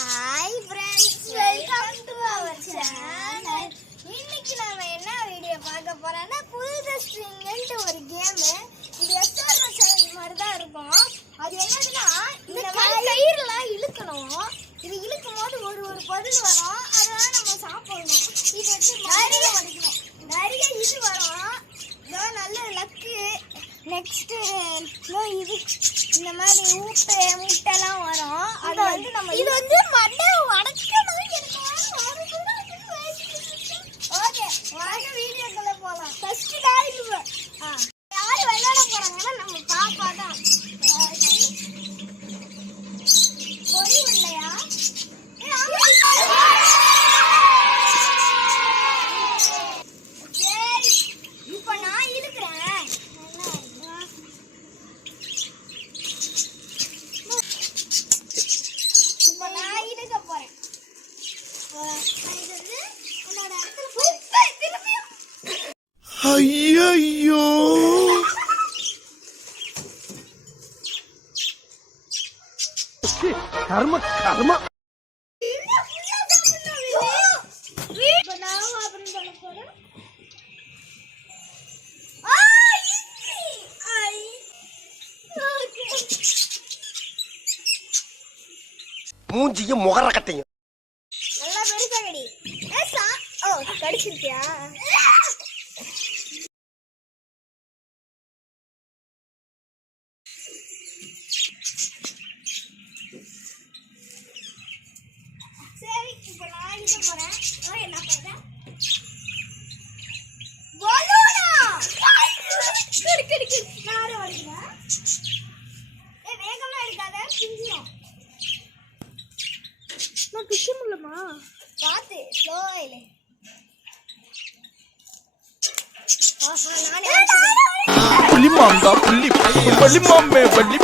Hi friends, welcome to our channel. இன்னைக்கு நாம என்ன வீடியோ பார்க்க போறோம்னா புது ஸ்ட்ரிங்ன்ட்டு ஒரு கேம். இது எஸ்ஆர்எம் சேலஞ்ச் மாதிரி தான் இருக்கும். அது என்னதுன்னா இந்த கயிறுலாம் இழுக்கணும். இது இழுக்கும் போது ஒரு பொருள் வரும், அதெல்லாம் நம்ம சாப்பிடணும். இது வச்சு நிறைய வடிக்கணும். நிறைய இது வரும். நல்ல லக்கு. நெக்ஸ்ட் இது இந்த மாதிரி முட்டைலாம் வரும். அது வந்து நம்ம இது வந்து மண்ணை உடைக்கணும். ஓகே, வாங்க வீடியோக்குள்ள போலாம். ஃபர்ஸ்ட் டைம் யாரு விளையாட போறாங்கன்னா நம்ம பாப்பா தான். பொடி இல்லையா? சரி, இப்போ நான் இருக்கிறேன். இப்போ நான் இருக்க போறேன். ஐயோ, கர்ம கர்ம. மூஞ்சியும் முகர கட்டையும் நல்லா பெருசா கடி. ஓ, கடிச்சிருக்கியா? சரி, இப்போ நான் இங்க போறேன். என்ன பண்றேன்? பலூனா கடி நார வரீங்க. வேகமா எடுக்காத, பிஞ்சிரும். நான் பிக்க முடியலமா? பாத்து ஸ்லோவா இல்லை. புலி மாங்கா புலி வள்ளி மாமே வள்ளி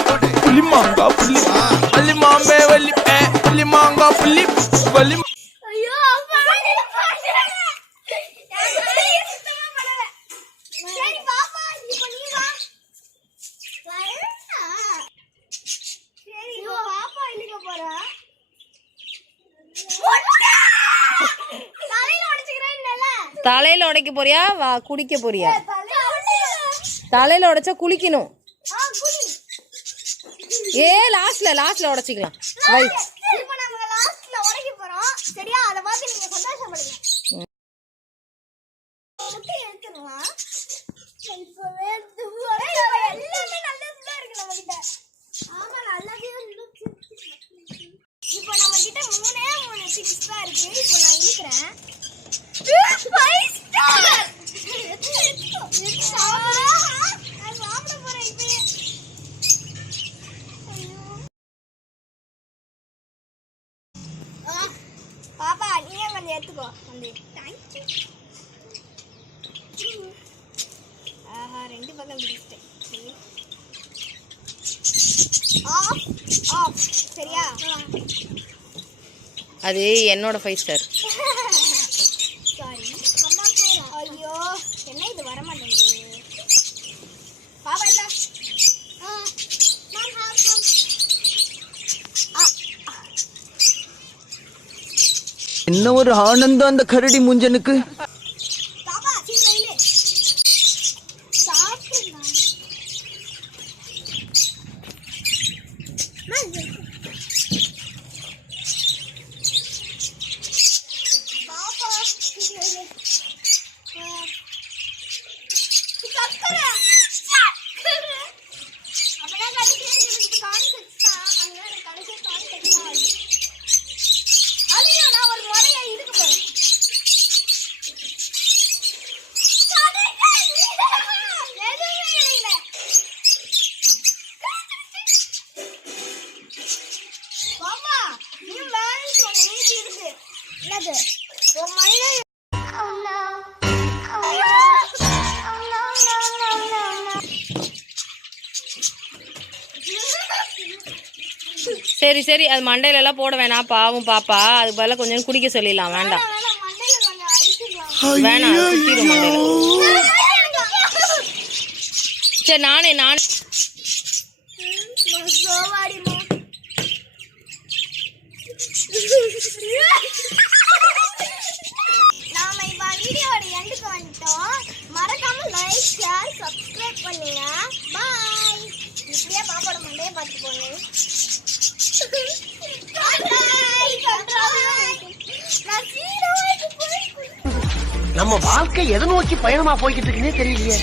புலி மாங்கா புலி வள்ளி மாமே வள்ளி புலி மாங்கா புலி வள்ளி. ஐயோ, சரி பாப்பா, இப்போ நீ வா. சரி, இப்போ பாப்பா இழுக்க போறா. தலையில உடைக்க போறியா? வா, குடிக்க போறியா? தலையில உடைச்சா குளிக்கணும். லாஸ்ட்ல உடைச்சிக்கலாம். வை. இப்போ நம்ம லாஸ்ட்ல உடைக்க போறோம். சரியா? அத பார்த்து நீங்க சந்தோஷப்படுங்க. முட்டை எடுத்துறவா? இப்பவே எல்லாமே நல்லதா இருக்கு நம்ம கிட்ட. ஆமா, நல்லதே இருக்கு. இப்போ நம்ம கிட்ட மூணே டிப்ஸ் தான் இருக்கு. இப்போ நான் இழுக்கிறேன். 5 ஸ்டார். நான் சாப்பிட போறேன் இப்பவே. பாப்பா, நீயே கொஞ்சம் எடுத்துக்கோ. தேங்க்யூ. ஆஹா, 2 பக்கம் பிடிச்சிட்டேன். ஆஃப். சரியா? அது என்னோட 5 ஸ்டார். சாரி. ஐயோ, என்ன இது வர மாட்டேங்குது. பாப்பா இல்ல. என்ன ஒரு ஆனந்தம் அந்த கரடி முஞ்சனுக்கு. பாப்பா சீக்கிரம் இல்ல. சாப்பிடுங்க. பாப்பா சீக்கிரம் இல்ல. சக்கரை. அப்பதான் கடைசி கான்செப்ட் தான். அதனால கடைசி கான்செப்ட் தான். அதையும் நான் ஒரு முறையா இருக்க போறேன். பாப்பா, நீ பேலன்ஸ் பண்ணி நீட்டி இருக்கு. என்னது? ஒரு மனிதன். சரி, அது மண்டையில எல்லாம் போட வேணாம், பாவம் பாப்பா. அதுக்கு பதிலா கொஞ்சம் குடிக்க சொல்லிடலாம். வேண்டாம், வேணாம், குத்திடும் மண்டையில. சரி, நானே நாம இப்ப வீடியோட எண்டுக்கு வந்துட்டோம். மறக்காம லைக் ஷேர் சப்ஸ்கிரைப் பண்ணுங்க. பாய். இப்படியே பாப்பாவோட மண்டையை பார்த்து போங்க. நம்ம வாழ்க்கை எதை நோக்கி பயணமா போய்கிட்டு இருக்குன்னே தெரியலையே.